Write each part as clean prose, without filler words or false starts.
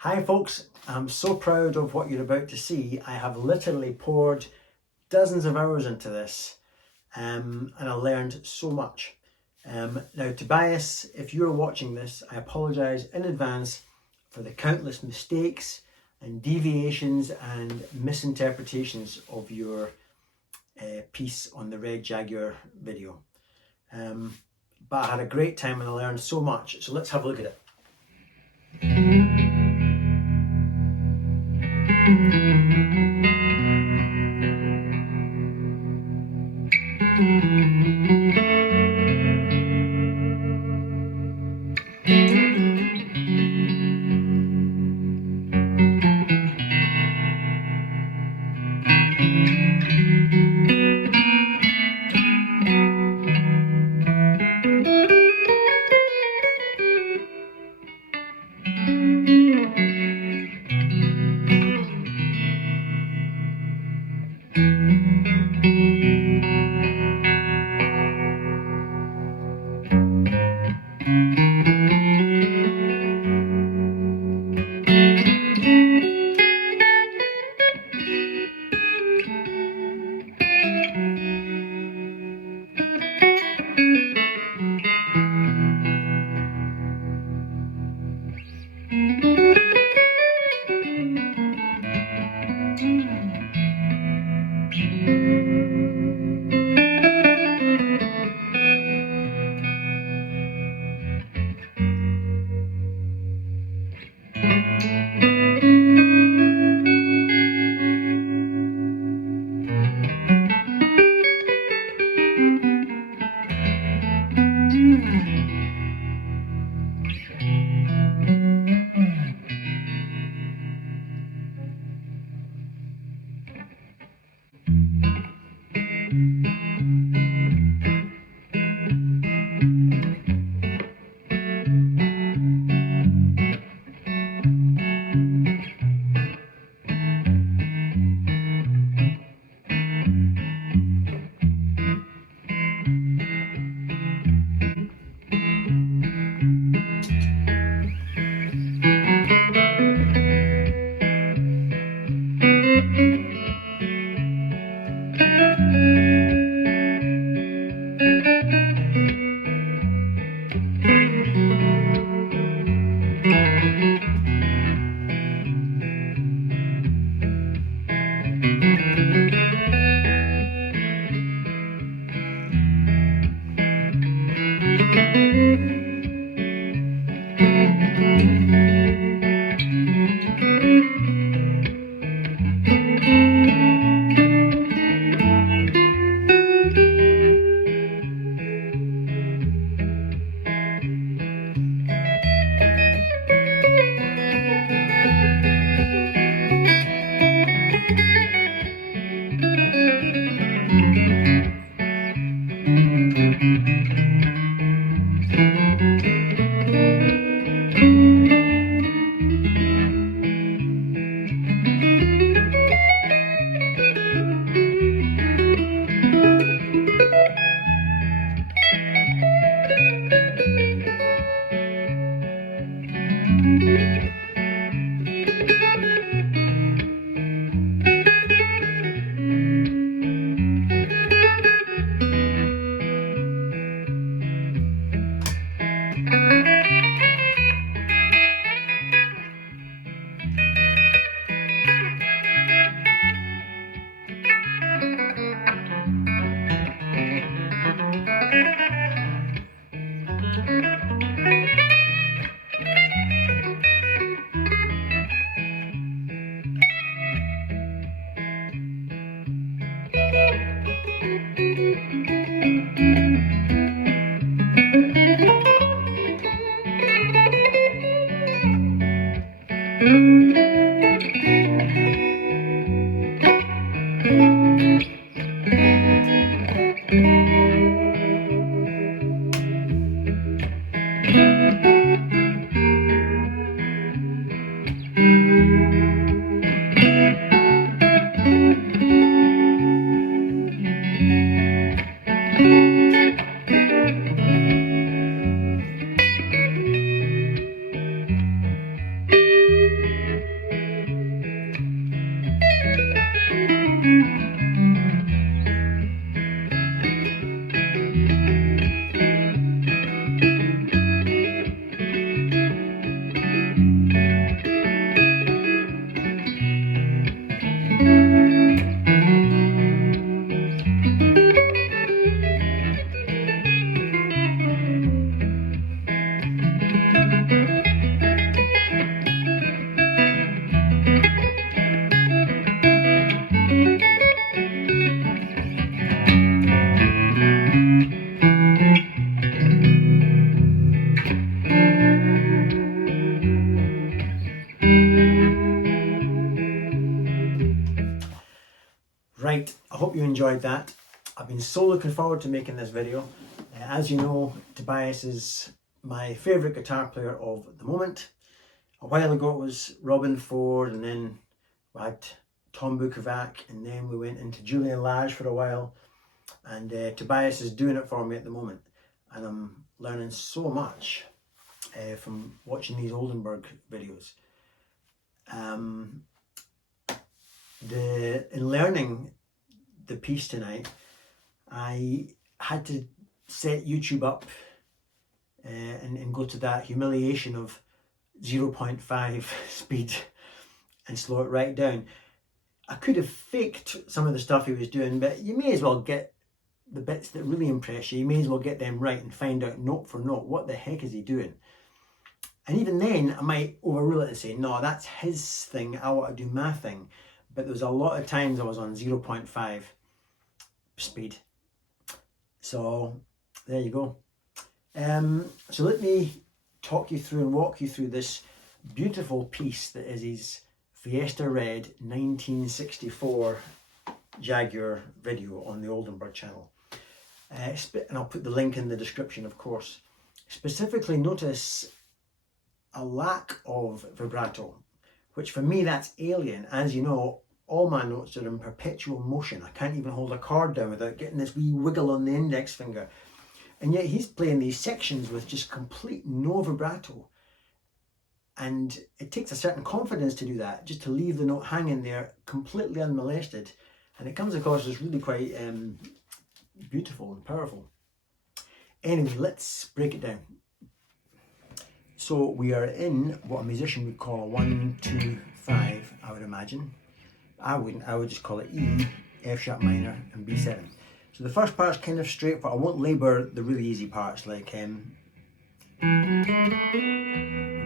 Hi folks, I'm so proud of what you're about to see. I have literally poured dozens of hours into this and I learned so much. Now Tobias, if you're watching this, I apologise in advance for the countless mistakes and deviations and misinterpretations of your piece on the Red Jaguar video. But I had a great time and I learned so much, so let's have a look at it. Right, I hope you enjoyed that. I've been so looking forward to making this video. As you know, Tobias is my favourite guitar player of the moment. A while ago it was Robin Ford, and then we had Tom Bukovac, and then we went into Julian Lage for a while. And Tobias is doing it for me at the moment. And I'm learning so much from watching these Oldenburg videos. In learning the piece tonight, I had to set YouTube up and go to that humiliation of 0.5 speed and slow it right down. I could have faked some of the stuff he was doing, but you may as well get the bits that really impress you. You may as well get them right and find out note for note what the heck is he doing. And even then I might overrule it and say, no, that's his thing, I want to do my thing. But there was a lot of times I was on 0.5 speed. So there you go. So let me talk you through and walk you through this beautiful piece that is his Fiesta Red 1964 Jaguar video on the Oldenburg channel. And I'll put the link in the description, of course. Specifically notice a lack of vibrato, which for me that's alien. As you know, all my notes are in perpetual motion. I can't even hold a chord down without getting this wee wiggle on the index finger. And yet he's playing these sections with just complete no vibrato. And it takes a certain confidence to do that, just to leave the note hanging there completely unmolested. And it comes across as really quite beautiful and powerful. Anyway, let's break it down. So we are in what a musician would call a 1-2-5, I would imagine. I wouldn't, I would just call it E, F sharp minor, and B7. So the first part's kind of straightforward. I won't labour the really easy parts like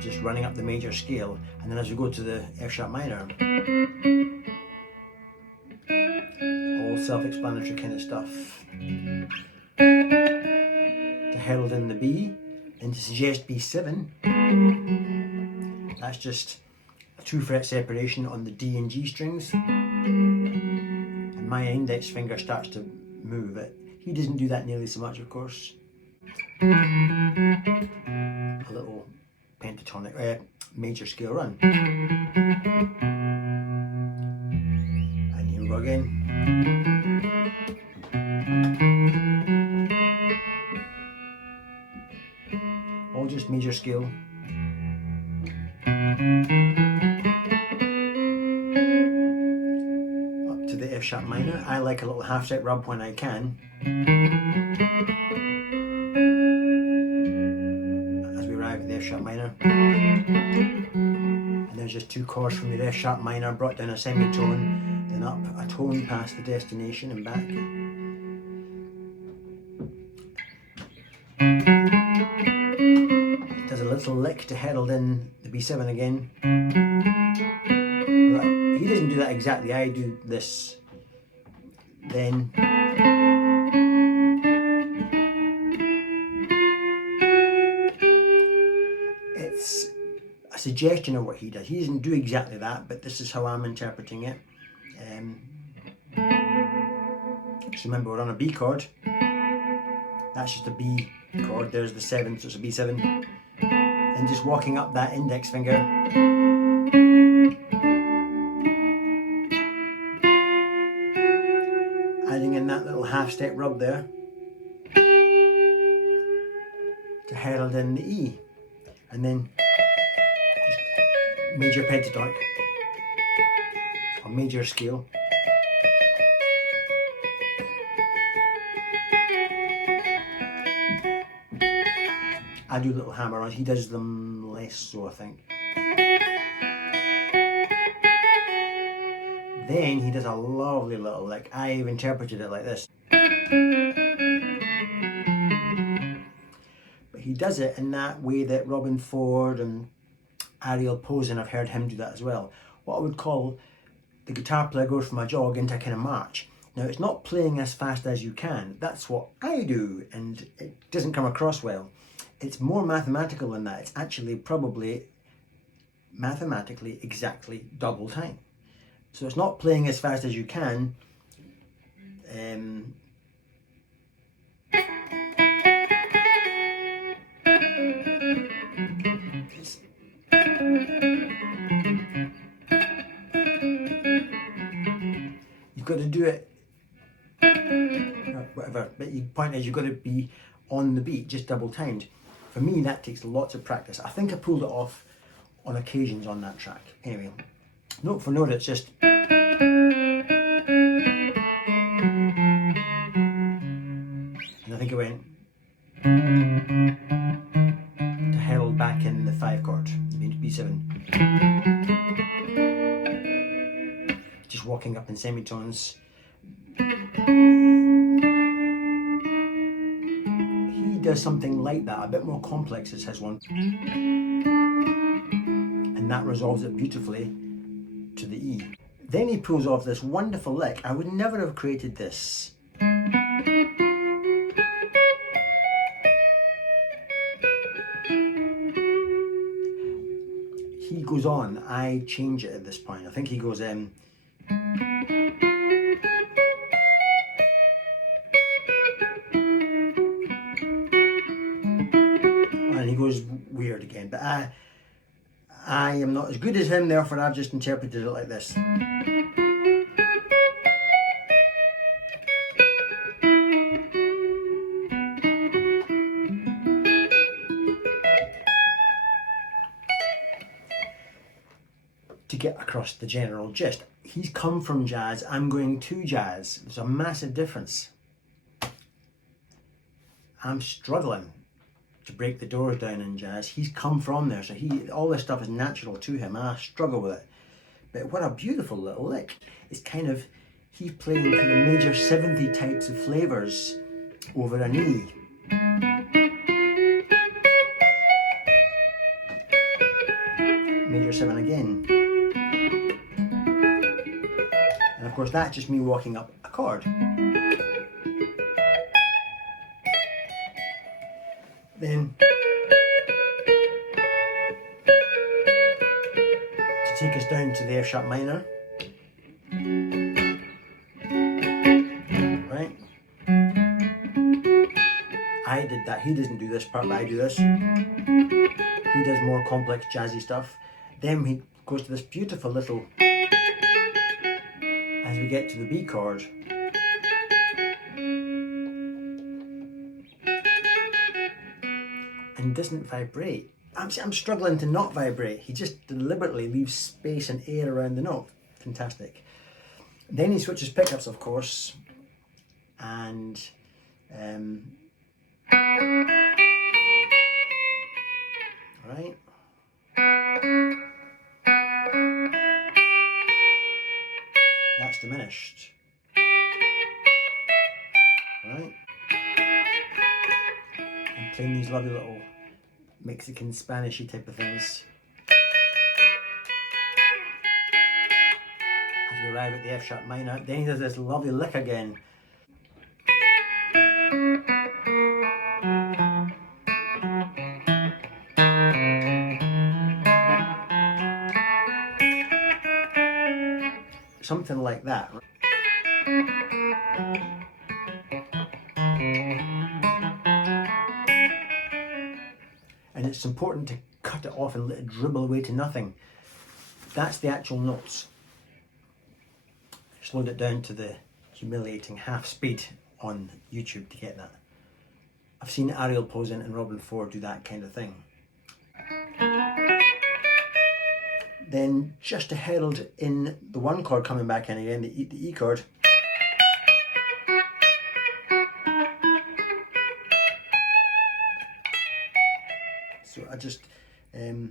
just running up the major scale, and then as we go to the F sharp minor, all self-explanatory kind of stuff. To herald in the B, and to suggest B7, that's just a 2-fret separation on the D and G strings, and my index finger starts to move it. He doesn't do that nearly so much, of course. A little pentatonic, major scale run. And here we go again. All just major scale. Up to the F sharp minor. I like a little half set rub when I can. As we arrive at the F sharp minor. And there's just 2 chords from the F sharp minor, brought down a semitone, then up a tone past the destination and back. Does a little lick to herald in the B7 again. He doesn't do that exactly, I do this. Then it's a suggestion of what he does. He doesn't do exactly that, but this is how I'm interpreting it. Just remember we're on a B chord. That's just a B chord, there's the 7, so it's a B7. And just walking up that index finger. Adding in that little half step rub there. To herald in the E. And then just major pentatonic. Or major scale. I do little hammer-ons, he does them less so, I think. Then he does a lovely little lick. I've interpreted it like this. But he does it in that way that Robin Ford and Ariel Posen, I've heard him do that as well. What I would call the guitar player goes from a jog into a kind of march. Now it's not playing as fast as you can. That's what I do, and it doesn't come across well. It's more mathematical than that. It's actually probably mathematically exactly double time. So it's not playing as fast as you can, you've got to do it, whatever, but the point is you've got to be on the beat, just double timed. For me, that takes lots of practice. I think I pulled it off on occasions on that track. Anyway, note for note, it's just. And I think it went to herald back in the 5 chord, the B7. Just walking up in semitones. He does something like that, a bit more complex as his one. And that resolves it beautifully to the E. Then he pulls off this wonderful lick. I would never have created this. He goes on, I change it at this point. I think he goes in. And he goes weird again. But I am not as good as him, therefore I've just interpreted it like this. To get across the general gist. He's come from jazz, I'm going to jazz. There's a massive difference. I'm struggling to break the doors down in jazz. He's come from there, so all this stuff is natural to him. I struggle with it. But what a beautiful little lick. It's kind of, he's playing kind of major 70 types of flavors over an E. Major 7 again. And of course that's just me walking up a chord. Then to take us down to the F sharp minor. Right? I did that. He doesn't do this part, but I do this. He does more complex jazzy stuff. Then he goes to this beautiful little, as we get to the B chord. And doesn't vibrate. I'm struggling to not vibrate. He just deliberately leaves space and air around the note. Fantastic. Then he switches pickups, of course, and right. That's diminished. Right. And playing these lovely little Mexican Spanishy type of things. As we arrive at the F sharp minor, then he does this lovely lick again. Something like that. And it's important to cut it off and let it dribble away to nothing. That's the actual notes. I slowed it down to the humiliating half speed on YouTube to get that. I've seen Ariel Posen and Robin Ford do that kind of thing. Then just to herald in the 1 chord coming back in again, the E chord. So I just, because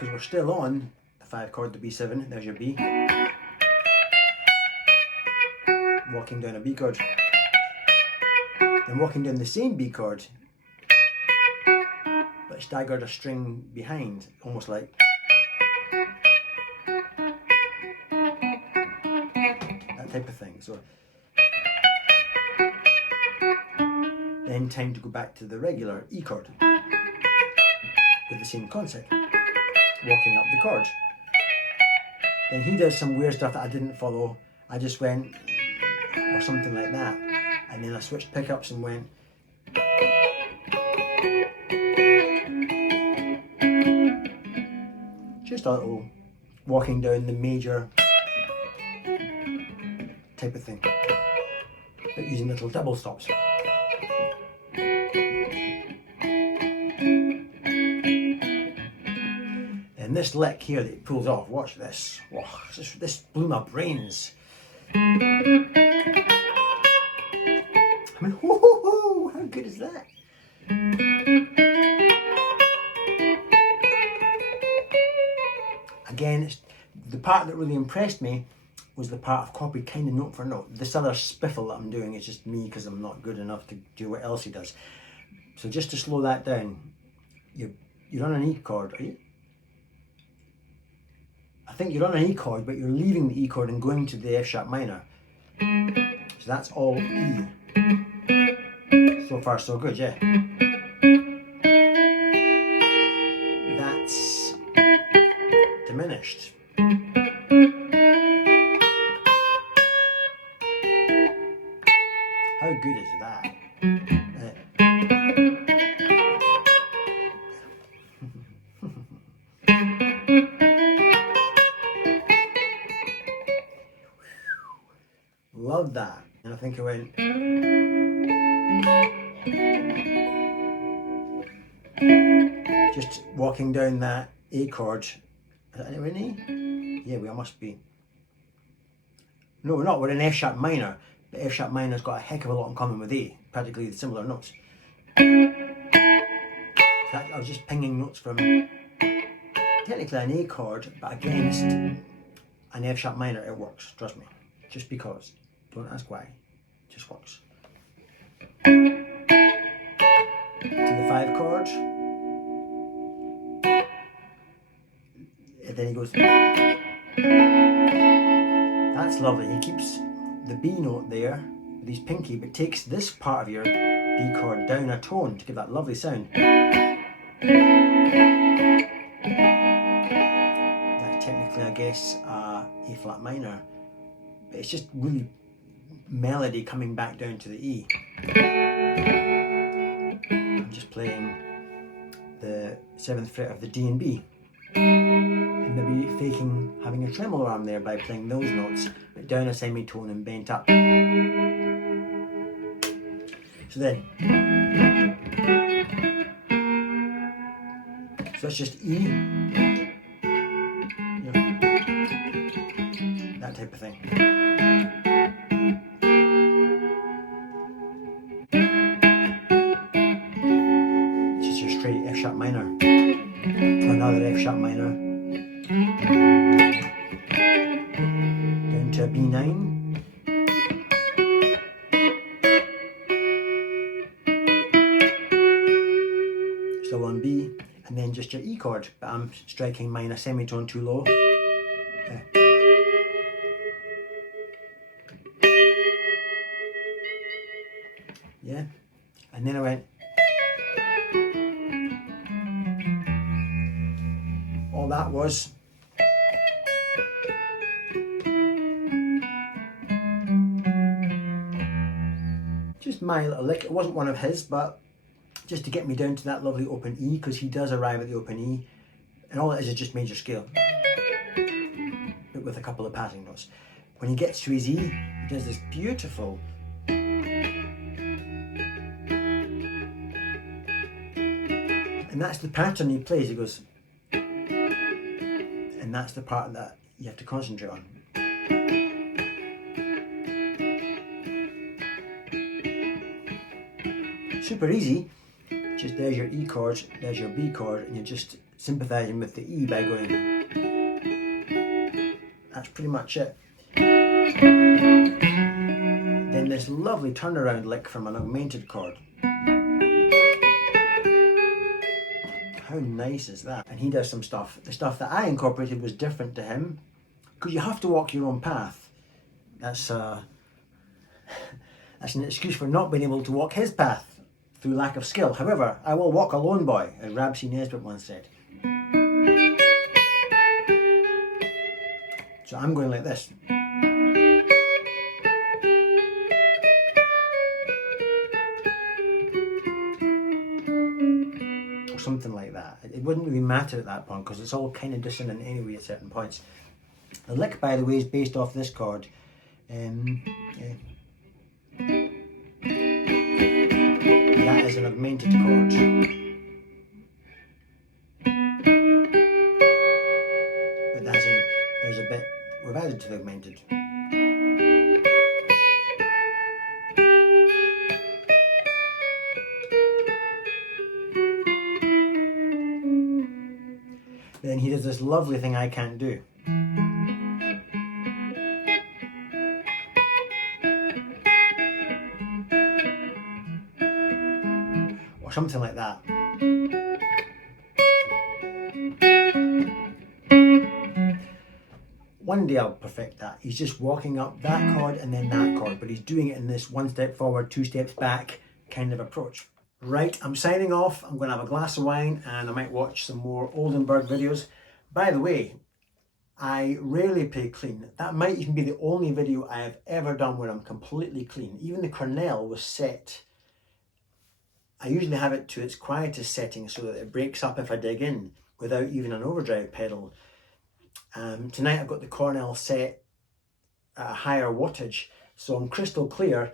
we're still on the 5 chord, the B7, there's your B. Walking down a B chord. Then walking down the same B chord, but staggered a string behind, almost like. That type of thing. So then time to go back to the regular E chord with the same concept, walking up the chord. Then he does some weird stuff that I didn't follow. I just went or something like that. And then I switched pickups and went. Just a little walking down the major type of thing, but using little double stops. And this lick here that it pulls off, watch this. Whoa, this blew my brains. I mean, whoa, how good is that? Again, the part that really impressed me was the part of copied kind of note for note. This other spiffle that I'm doing is just me because I'm not good enough to do what else he does. So just to slow that down, you're on an E chord, are you? I think you're on an E chord, but you're leaving the E chord and going to the F sharp minor. So that's all E. So far so good, yeah. That's diminished. How good is that? Love that. And I think I went. Just walking down that A chord. Is that an E? Yeah, we must be. No, we're not. We're in F sharp minor. But F sharp minor's got a heck of a lot in common with A. Practically similar notes. I was just pinging notes from technically an A chord, but against an F sharp minor. It works. Trust me. Just because. Don't ask why. It just works. To the 5 chord. And then he goes. That's lovely. He keeps the B note there with his pinky, but takes this part of your B chord down a tone to give that lovely sound. That's technically, I guess, A flat minor, but it's just really melody coming back down to the E. I'm just playing the 7th fret of the D and B. And maybe faking having a tremolo arm there by playing those notes, but down a semitone and bent up. So then, so that's just E, you know, that type of thing. It's just your straight F sharp minor, to another F sharp minor, down to a B9. Still on B, and then just your E chord, but I'm striking mine a semitone too low. Okay. Yeah, and then I went. All that was just my little lick. It wasn't one of his, but just to get me down to that lovely open E, because he does arrive at the open E, and all it is just major scale, but with a couple of passing notes. When he gets to his E, he does this beautiful, and that's the pattern he plays. He goes, and that's the part that you have to concentrate on. Super easy. Just there's your E chord, there's your B chord, and you're just sympathising with the E by going. That's pretty much it. Then this lovely turnaround lick from an augmented chord. How nice is that? And he does some stuff. The stuff that I incorporated was different to him, because you have to walk your own path. That's an excuse for not being able to walk his path through lack of skill. However, I will walk a lone boy, as Rabsy Nesbitt once said. So I'm going like this. wouldn't really matter at that point because it's all kind of dissonant anyway at certain points. The lick, by the way, is based off this chord. That is an augmented chord. But that's in, there's a bit, we've added to the augmented. Then he does this lovely thing I can't do. Or something like that. One day I'll perfect that. He's just walking up that chord and then that chord, but he's doing it in this one step forward, two steps back kind of approach. Right, I'm signing off. I'm going to have a glass of wine and I might watch some more Oldenburg videos. By the way, I rarely play clean. That might even be the only video I have ever done where I'm completely clean. Even the Cornell was set. I usually have it to its quietest setting so that it breaks up if I dig in without even an overdrive pedal. Tonight I've got the Cornell set at a higher wattage, so I'm crystal clear.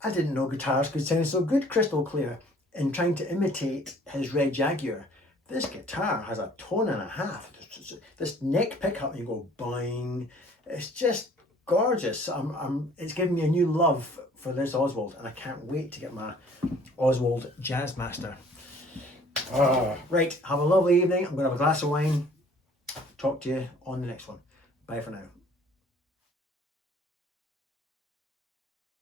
I didn't know guitars could sound so good crystal clear. In trying to imitate his Red Jaguar, this guitar has a tone and a half. This neck pickup, you go boing. It's just gorgeous. It's given me a new love for this Oswald, and I can't wait to get my Oswald Jazzmaster. Right, have a lovely evening. I'm going to have a glass of wine. Talk to you on the next one. Bye for now.